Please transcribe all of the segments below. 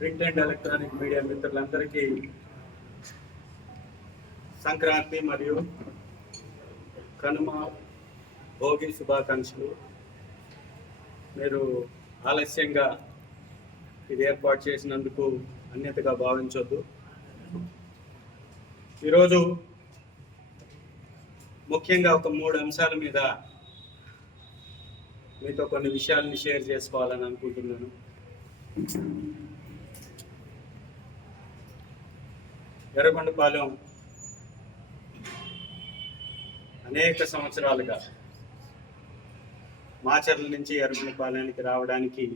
Print and electronic media మిత్రులందరికీ సంక్రాంతి మరియు కనుమ భోగి శుభాకాంక్షలు. మీరు ఆలస్యంగా ఇది ఏర్పాటు చేసినందుకు అన్యతగా భావించొద్దు. ఈరోజు ముఖ్యంగా ఒక 3 అంశాల మీద మీతో కొన్ని విషయాలని షేర్ చేసుకోవాలని అనుకుంటున్నాను. ఎర్రగొండపాలెం అనేక సంవత్సరాలుగా మాచర్ల నుంచి ఎర్రగొండపాలెంకి రావడానికి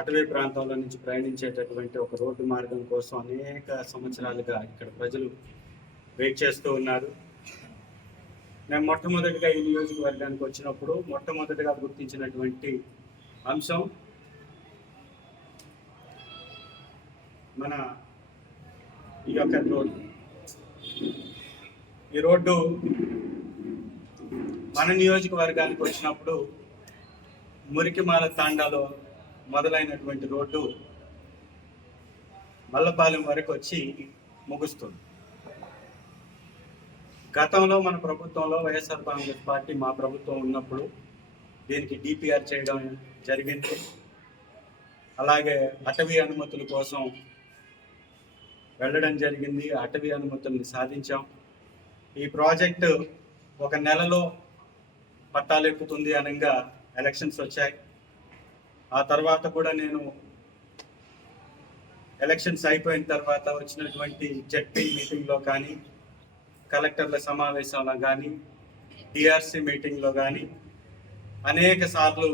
అటవీ ప్రాంతంలో నుంచి ప్రయాణించేటటువంటి ఒక రోడ్డు మార్గం కోసం అనేక సంవత్సరాలుగా ఇక్కడ ప్రజలు వెయిట్ చేస్తూ ఉన్నారు. మేము మొట్టమొదటిగా ఈ నియోజకవర్గానికి వచ్చినప్పుడు మొట్టమొదటిగా గుర్తించినటువంటి అంశం మన ఈ యొక్క రోడ్డు. ఈ రోడ్డు మన నియోజకవర్గానికి వచ్చినప్పుడు మురికిమాల తాండాలో మొదలైనటువంటి రోడ్డు మల్లపాలెం వరకు వచ్చి ముగుస్తుంది. గతంలో మన ప్రభుత్వంలో వైఎస్ఆర్ కాంగ్రెస్ పార్టీ మా ప్రభుత్వం ఉన్నప్పుడు దీనికి డిపిఆర్ చేయడం జరిగింది. అలాగే అటవీ అనుమతుల కోసం వెళ్ళడం జరిగింది. అటవీ అనుమతుల్ని సాధించాం. ఈ ప్రాజెక్టు 1 నెలలో పట్టాలెక్కుతుంది అనగా ఎలక్షన్స్ వచ్చాయి. ఆ తర్వాత కూడా నేను ఎలక్షన్స్ అయిపోయిన తర్వాత వచ్చినటువంటి జెడ్పీ మీటింగ్లో కానీ, కలెక్టర్ల సమావేశంలో కానీ, డిఆర్సి మీటింగ్లో కానీ అనేక సార్లు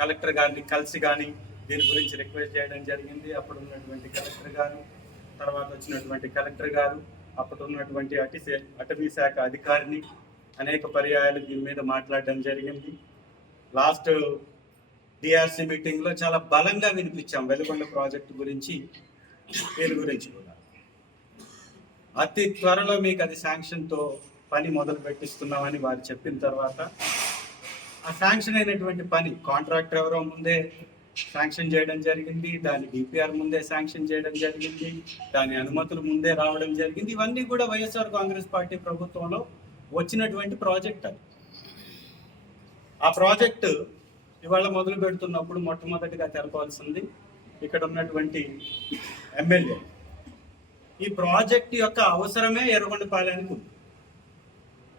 కలెక్టర్ గారిని కలిసి కానీ దీని గురించి రిక్వెస్ట్ చేయడం జరిగింది. అప్పుడు ఉన్నటువంటి కలెక్టర్ గారు, తర్వాత వచ్చినటువంటి కలెక్టర్ గారు, అప్పుడు ఉన్నటువంటి అటవీ శాఖ అధికారిని అనేక పర్యాయాలు దీని మీద మాట్లాడడం జరిగింది. లాస్ట్ డిఆర్సి మీటింగ్లో చాలా బలంగా వినిపించాం వెలుగొండ ప్రాజెక్టు గురించి, దీని గురించి కూడా. అతి త్వరలో మీకు అది శాంక్షన్తో పని మొదలు పెట్టిస్తున్నామని వారు చెప్పిన తర్వాత ఆ శాంక్షన్ అయినటువంటి పని కాంట్రాక్టర్ ఎవరో ముందే శాంక్షన్ చేయడం జరిగింది, దాని డిపిఆర్ ముందే శాంక్షన్ చేయడం జరిగింది, దాని అనుమతులు ముందే రావడం జరిగింది. ఇవన్నీ కూడా వైఎస్ఆర్ కాంగ్రెస్ పార్టీ ప్రభుత్వంలో వచ్చినటువంటి ప్రాజెక్ట్. అది ఆ ప్రాజెక్టు ఇవాళ మొదలు పెడుతున్నప్పుడు మొట్టమొదటిగా తెలపాల్సింది ఇక్కడ ఉన్నటువంటి ఎమ్మెల్యే. ఈ ప్రాజెక్ట్ యొక్క అవసరమే ఎర్రగొండపాలెంకి ఉంది.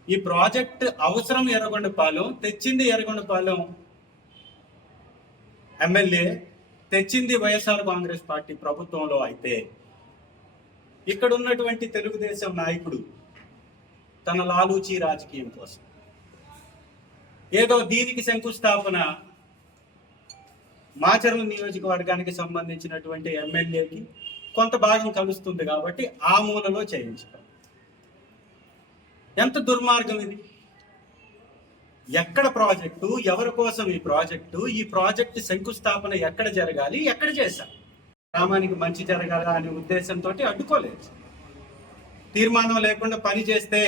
ఈ ప్రాజెక్ట్ అవసరం ఎర్రగొండపాలెం, తెచ్చింది ఎర్రగొండపాలెం ఎమ్మెల్యే, తెచ్చింది వైఎస్ఆర్ కాంగ్రెస్ పార్టీ ప్రభుత్వంలో. అయితే ఇక్కడ ఉన్నటువంటి తెలుగుదేశం నాయకుడు తన లాలూచీ రాజకీయం కోసం ఏదో దీనికి శంకుస్థాపన మాచర్ల నియోజకవర్గానికి సంబంధించినటువంటి ఎమ్మెల్యేకి కొంత భాగం కలుస్తుంది కాబట్టి ఆ మూలలో చేయించడం ఎంత దుర్మార్గం ఇది! ఎక్కడ ప్రాజెక్టు, ఎవరి కోసం ఈ ప్రాజెక్టు శంకుస్థాపన ఎక్కడ జరగాలి, ఎక్కడ చేశారు? గ్రామానికి మంచి జరగాల అనే ఉద్దేశంతో అడ్డుకోలేదు. తీర్మానం లేకుండా పని చేస్తే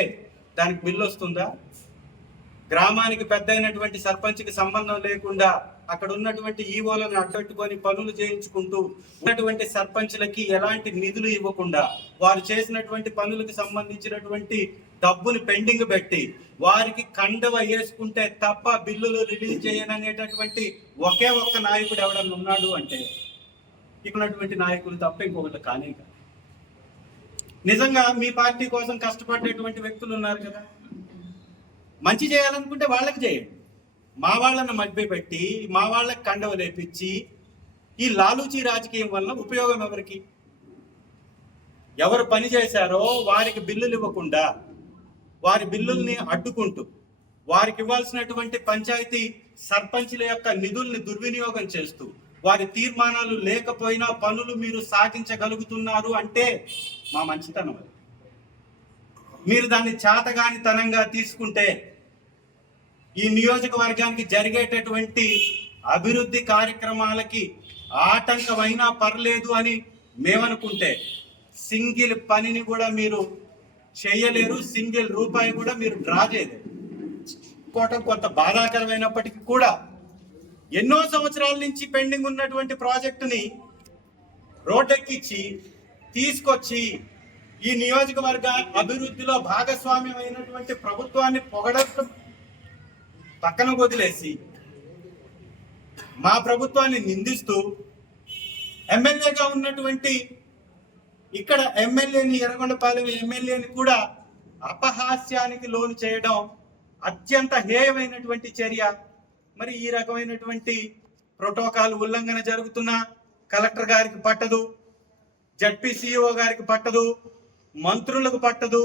దానికి బిల్లు వస్తుందా? గ్రామానికి పెద్ద అయినటువంటి సర్పంచ్కి సంబంధం లేకుండా అక్కడ ఉన్నటువంటి ఈవోలను అడ్డట్టుకొని పనులు చేయించుకుంటూ ఉన్నటువంటి సర్పంచ్లకి ఎలాంటి నిధులు ఇవ్వకుండా వారు చేసినటువంటి పనులకు సంబంధించినటువంటి డబ్బుని పెండింగ్ పెట్టి వారికి కండవ వేసుకుంటే తప్ప బిల్లులు రిలీజ్ చేయననేటటువంటి ఒకే ఒక్క నాయకుడు ఎవడన్నా ఉన్నాడు అంటే ఇక్కడున్నటువంటి నాయకులు తప్ప ఇంకొకటి కానీ కాదు. నిజంగా మీ పార్టీ కోసం కష్టపడేటువంటి వ్యక్తులు ఉన్నారు కదా, మంచి చేయాలనుకుంటే వాళ్ళకి చేయండి. మా వాళ్ళని మభ్యపెట్టి మా వాళ్ళకి కండవ లేపించి ఈ లాలూచీ రాజకీయం వల్ల ఉపయోగం ఎవరికి? ఎవరు పని చేశారో వారికి బిల్లులు ఇవ్వకుండా వారి బిల్లుల్ని అడ్డుకుంటూ వారికి ఇవ్వాల్సినటువంటి పంచాయతీ సర్పంచ్ల యొక్క నిధుల్ని దుర్వినియోగం చేస్తూ వారి తీర్మానాలు లేకపోయినా పనులు మీరు సాగించగలుగుతున్నారు అంటే మా మంచితనం. మీరు దాన్ని చాతగానితనంగా తీసుకుంటే ఈ నియోజకవర్గానికి జరిగేటటువంటి అభివృద్ధి కార్యక్రమాలకి ఆటంకమైనా పర్లేదు అని మేమనుకుంటే సింగిల్ పనిని కూడా మీరు చేయలేరు, సింగిల్ రూపాయి కూడా మీరు డ్రా చేయలేరు. కొంత బాధాకరమైనప్పటికీ కూడా ఎన్నో సంవత్సరాల నుంచి పెండింగ్ ఉన్నటువంటి ప్రాజెక్టుని రోడ్డెక్కించి తీసుకొచ్చి ఈ నియోజకవర్గ అభివృద్ధిలో భాగస్వామ్యం అయినటువంటి ప్రభుత్వాన్ని పొగడటం పక్కన వదిలేసి మా ప్రభుత్వాన్ని నిందిస్తూ ఎమ్మెల్యేగా ఉన్నటువంటి ఇక్కడ ఎమ్మెల్యేని, ఎర్రగొండపాలెం ఎమ్మెల్యేని కూడా అపహాస్యానికి లోను చేయడం అత్యంత హేయమైనటువంటి చర్య. మరి ఈ రకమైనటువంటి ప్రోటోకాల్ ఉల్లంఘన జరుగుతున్న కలెక్టర్ గారికి పట్టదు, జడ్పీసీఓ గారికి పట్టదు, మంత్రులకు పట్టదు,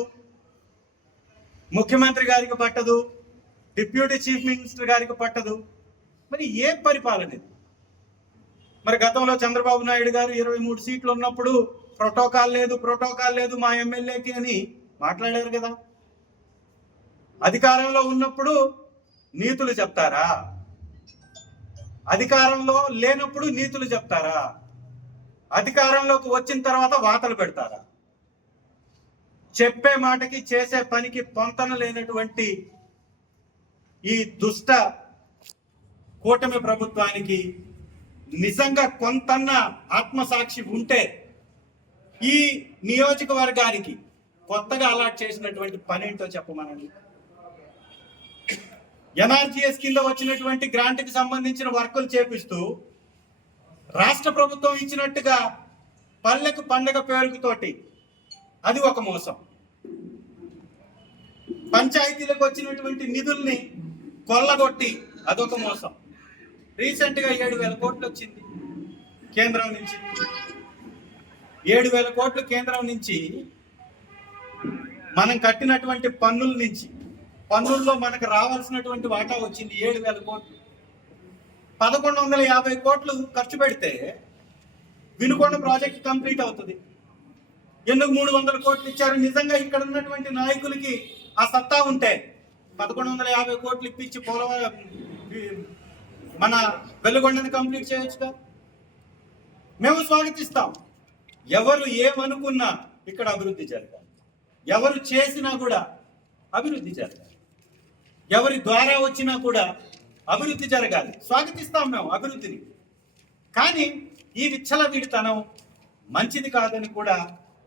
ముఖ్యమంత్రి గారికి పట్టదు, డిప్యూటీ చీఫ్ మినిస్టర్ గారికి పట్టదు. మరి ఏ పరిపాలన ఇది? మరి గతంలో చంద్రబాబు నాయుడు గారు 23 సీట్లు ఉన్నప్పుడు ప్రోటోకాల్ లేదు మా ఎమ్మెల్యేకి అని మాట్లాడారు కదా. అధికారంలో ఉన్నప్పుడు నీతులు చెప్తారా? అధికారంలో లేనప్పుడు నీతులు చెప్తారా? అధికారంలోకి వచ్చిన తర్వాత వాతలు పెడతారా? చెప్పే మాటకి చేసే పనికి పొంతన లేనటువంటి ఈ దుష్ట కూటమి ప్రభుత్వానికి నిజంగా కొంతన్న ఆత్మసాక్షి ఉంటే ఈ నియోజకవర్గానికి కొత్తగా అలాట్ చేసినటువంటి పని ఏంటో చెప్పమనండి. ఎన్ఆర్జీఎస్ కింద వచ్చినటువంటి గ్రాంట్కి సంబంధించిన వర్కులు చేపిస్తూ రాష్ట్ర ప్రభుత్వం ఇచ్చినట్టుగా పల్లెకు పండగ పేరుతోటి అది ఒక మోసం. పంచాయతీలకు వచ్చినటువంటి నిధుల్ని కొల్లగొట్టి అదొక మోసం. రీసెంట్ గా 7,000 కోట్లు వచ్చింది కేంద్రం నుంచి. 7,000 కోట్లు కేంద్రం నుంచి మనం కట్టినటువంటి పన్నుల నుంచి, పన్నుల్లో మనకు రావాల్సినటువంటి వాటా వచ్చింది 7,000 కోట్లు. 1,150 కోట్లు ఖర్చు పెడితే వినుకొండ ప్రాజెక్ట్ కంప్లీట్ అవుతుంది. ఎందుకు 300 కోట్లు ఇచ్చారు? నిజంగా ఇక్కడ ఉన్నటువంటి నాయకులకి ఆ సత్తా ఉంటే 1,150 కోట్లు ఇప్పించి పోలవరం మన వెలుగొండని కంప్లీట్ చేయొచ్చుగా. మేము స్వాగతిస్తాం. ఎవరు ఏమనుకున్నా ఇక్కడ అభివృద్ధి జరగాలి. ఎవరు చేసినా కూడా అభివృద్ధి జరగాలి. ఎవరి ద్వారా వచ్చినా కూడా అభివృద్ధి జరగాలి. స్వాగతిస్తాం మేము అభివృద్ధిని. కానీ ఈ విచ్చలవిడితనం మంచిది కాదని కూడా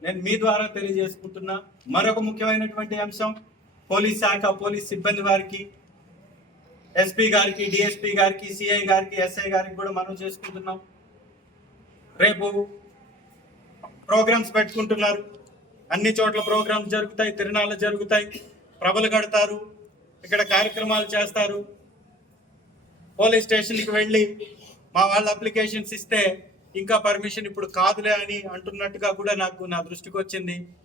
నేను మీ ద్వారా తెలియజేసుకుంటున్నా. మరొక ముఖ్యమైనటువంటి అంశం, పోలీస్ శాఖ, పోలీస్ సిబ్బంది వారికి, ఎస్పీ గారికి, డిఎస్పీ గారికి, సిఐ గారికి, ఎస్ఐ గారికి కూడా మనం చేసుకుంటున్నాం. రేపు ప్రోగ్రామ్స్ పెట్టుకుంటున్నారు. అన్ని చోట్ల ప్రోగ్రామ్స్ జరుగుతాయి, తిరునాళ్ళు జరుగుతాయి, ప్రభలు కడతారు, ఇక్కడ కార్యక్రమాలు చేస్తారు. పోలీస్ స్టేషన్కి వెళ్ళి మా వాళ్ళ అప్లికేషన్స్ ఇస్తే ఇంకా పర్మిషన్ ఇప్పుడు కాదులే అని అంటున్నట్టుగా కూడా నా దృష్టికి వచ్చింది.